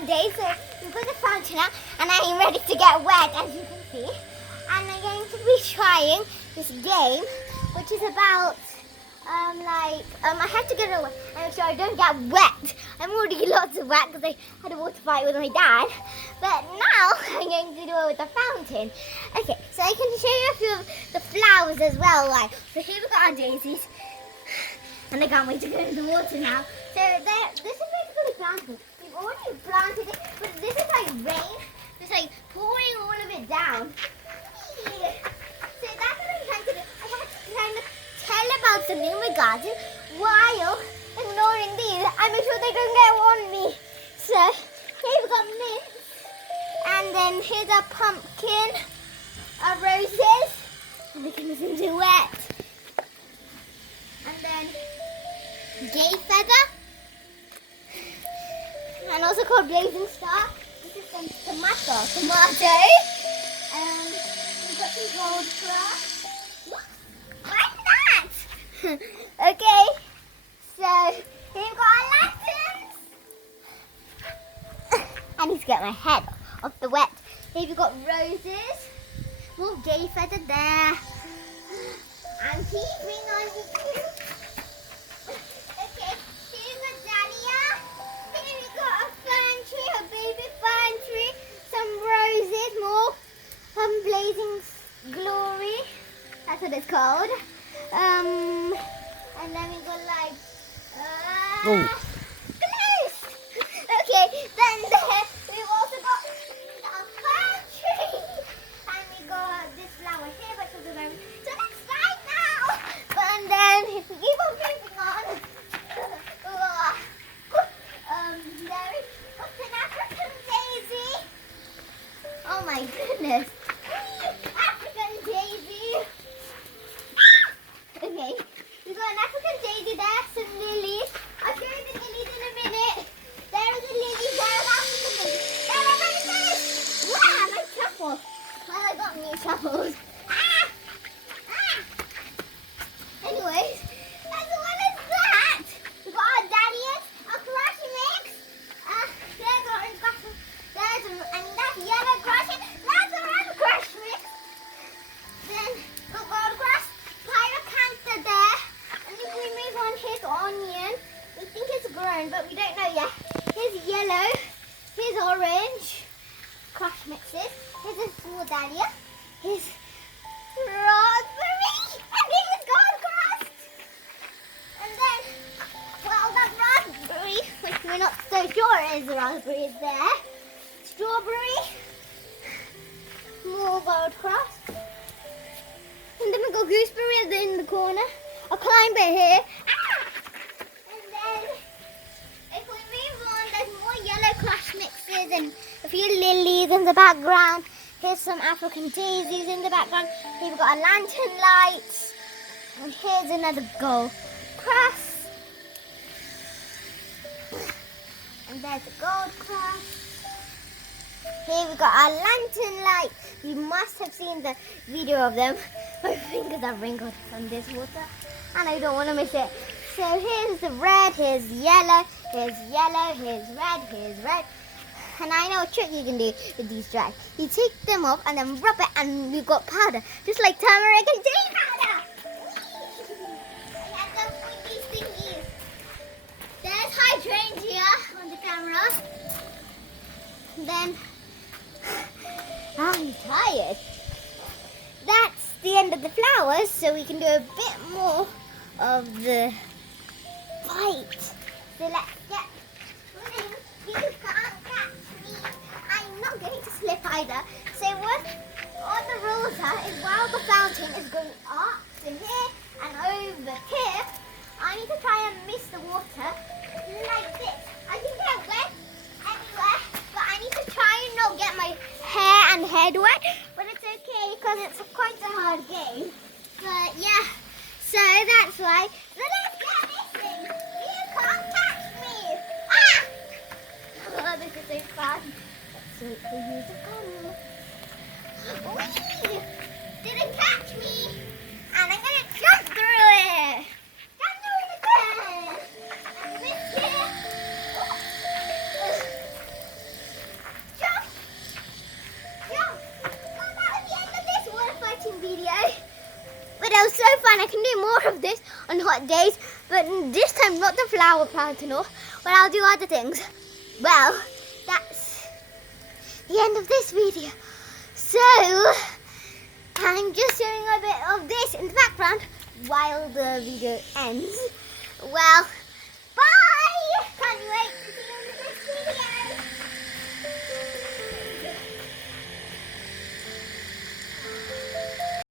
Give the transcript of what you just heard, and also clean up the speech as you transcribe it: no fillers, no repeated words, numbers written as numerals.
fun day. So we've got the fountain out and I'm ready to get wet, as you can see. And I'm going to be trying this game, which is about I have to get away and make sure I don't get wet. I'm already lots of wet because I had a water fight with my dad. But now I'm going to do it with the fountain. Okay, so I can show you a few of the flowers as well. Like, so here we've got our daisies. And I can't wait to go into the water now. So this is basically planting. We've already planted it, but this is like rain. It's like pouring all of it down. So that's what I'm trying to do. I have to kind of tell about the new garden while ignoring these. I make sure they don't get on me. So here we've got mint, and then here's a pumpkin, roses, making this into wet, and then gay feather, and also called blazing star. This is some tomato, and we've got some gold grass. What's that? Okay, so here we've got our lanterns. I need to get my head off the wet. Here we've got roses, more gay feather there, and keeping on you. Okay, here's a Dahlia. Here we've got a fern tree, a baby fern tree, some roses, more blazing glory. That's what it's called. And then we got like close. Okay, then there we've also got a fern tree, and we got this flower here, but it's very. So let's start now. And then if we keep on moving on, there is what's an African daisy. Oh my goodness. African daisy. Okay, we've got an African daisy there, some lilies. I'll show you the lilies in a minute. There are the lilies, there are the African daisies. There are the lilies. Wow, my truffle. Well, I got new truffles. Anyways, as well as that, we've got our dahlias, our crush mix. There's orange crush, and that's yellow crush. That's a red crush mix. Then got gold grass, pyracantha there. And if we move on, here's onion. We think it's grown, but we don't know yet. Here's yellow, here's orange, crush mixes. Here's a small dahlia. Here's raspberry, and here's gold grass. And then, well, that raspberry, which we're not so sure is a raspberry, is there. Strawberry, more gold grass. And then we got gooseberry in the corner. I'll climb it here. And then, if we move on, there's more yellow crush mixes and a few lilies in the background. Here's some African daisies in the background. Here we've got a lantern light. And here's another gold grass. And there's a gold grass. Here we've got our lantern light. You must have seen the video of them. My fingers are wrinkled from this water and I don't want to miss it. So here's the red, here's yellow, here's yellow, here's red. And I know a trick you can do with these dry. You take them off and then rub it and you've got powder. Just like turmeric and chili powder. I have them with these thingies. There's hydrangea on the camera. Then I'm tired. That's the end of the flowers, so we can do a bit more of the fight. So let's get running. You can't catch me. I'm not going to slip either. So what all the rules are is while the fountain is going up to here and over here, I need to try and miss the water like this. I can get wet anywhere, but I need to try and not get my hair and head wet. But it's okay because it's quite a hard game. But yeah, so that's why. So let's get missing. You can't catch me. Ah! Oh, this is so fun. Let's wait for you to come. Whee! Didn't catch me. And I'm going to jump through it. Jump through it again. And this here. fine. I can do more of this on hot days, but this time not the flower plant and all, but I'll do other things. Well, that's the end of this video. So, I'm just showing a bit of this in the background while the video ends. Well,